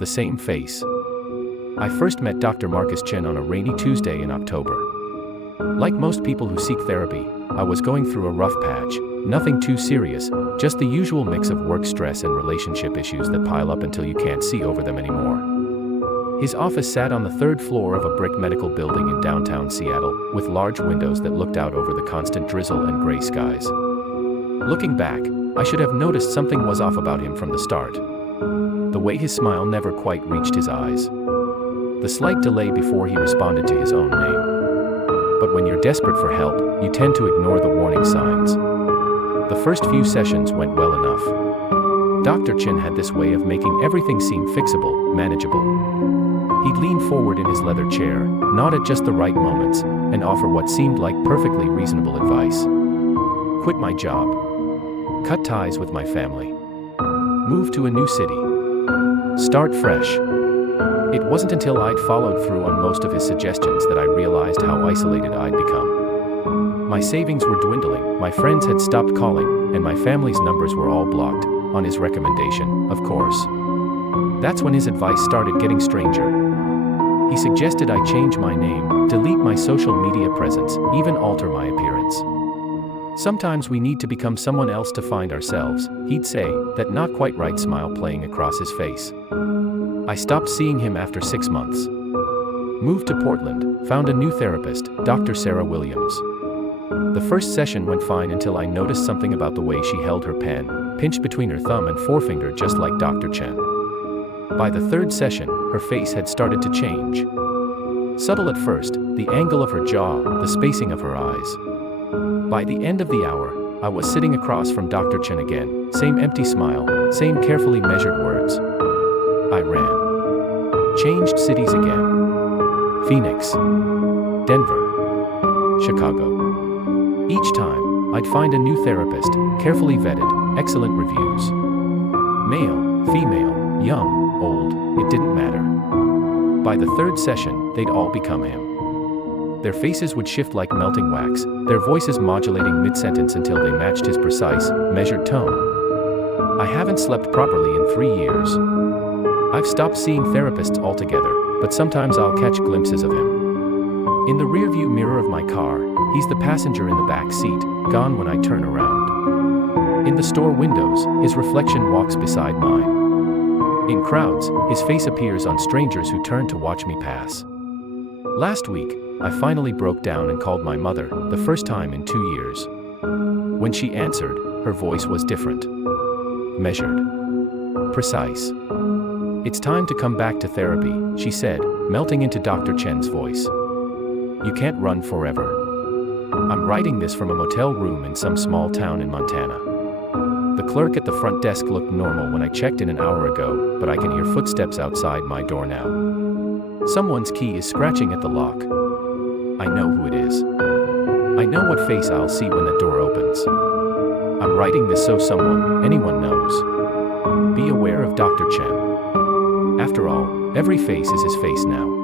the same face. I first met Dr. Marcus Chen on a rainy Tuesday in October. Like most people who seek therapy, I was going through a rough patch. Nothing too serious, just the usual mix of work stress and relationship issues that pile up until you can't see over them anymore. His office sat on the third floor of a brick medical building in downtown Seattle, with large windows that looked out over the constant drizzle and gray skies. Looking back, I should have noticed something was off about him from the start. The way his smile never quite reached his eyes. The slight delay before he responded to his own name. But when you're desperate for help, you tend to ignore the warning signs. The first few sessions went well enough. Dr. Chen had this way of making everything seem fixable, manageable. He'd lean forward in his leather chair, nod at just the right moments, and offer what seemed like perfectly reasonable advice. Quit my job. Cut ties with my family. Move to a new city. Start fresh. It wasn't until I'd followed through on most of his suggestions that I realized how isolated I'd become. My savings were dwindling, my friends had stopped calling, and my family's numbers were all blocked, on his recommendation, of course. That's when his advice started getting stranger. He suggested I change my name, delete my social media presence, even alter my appearance. Sometimes we need to become someone else to find ourselves, he'd say, that not quite right smile playing across his face. I stopped seeing him after 6 months. Moved to Portland, found a new therapist, Dr. Sarah Williams. The first session went fine until I noticed something about the way she held her pen, pinched between her thumb and forefinger just like Dr. Chen. By the third session, her face had started to change. Subtle at first, the angle of her jaw, the spacing of her eyes. By the end of the hour, I was sitting across from Dr. Chen again, same empty smile, same carefully measured words. I ran. Changed cities again. Phoenix. Denver. Chicago. Each time, I'd find a new therapist, carefully vetted, excellent reviews. Male, female, young, old, it didn't matter. By the third session, they'd all become him. Their faces would shift like melting wax, their voices modulating mid-sentence until they matched his precise, measured tone. I haven't slept properly in 3 years. I've stopped seeing therapists altogether, but sometimes I'll catch glimpses of him. In the rearview mirror of my car, he's the passenger in the back seat, gone when I turn around. In the store windows, his reflection walks beside mine. In crowds, his face appears on strangers who turn to watch me pass. Last week, I finally broke down and called my mother, the first time in 2 years. When she answered, her voice was different. Measured. Precise. It's time to come back to therapy, she said, melting into Dr. Chen's voice. You can't run forever. I'm writing this from a motel room in some small town in Montana. The clerk at the front desk looked normal when I checked in an hour ago, but I can hear footsteps outside my door now. Someone's key is scratching at the lock. I know who it is. I know what face I'll see when that door opens. I'm writing this so anyone knows. Be aware of Dr. Chen. After all, every face is his face now.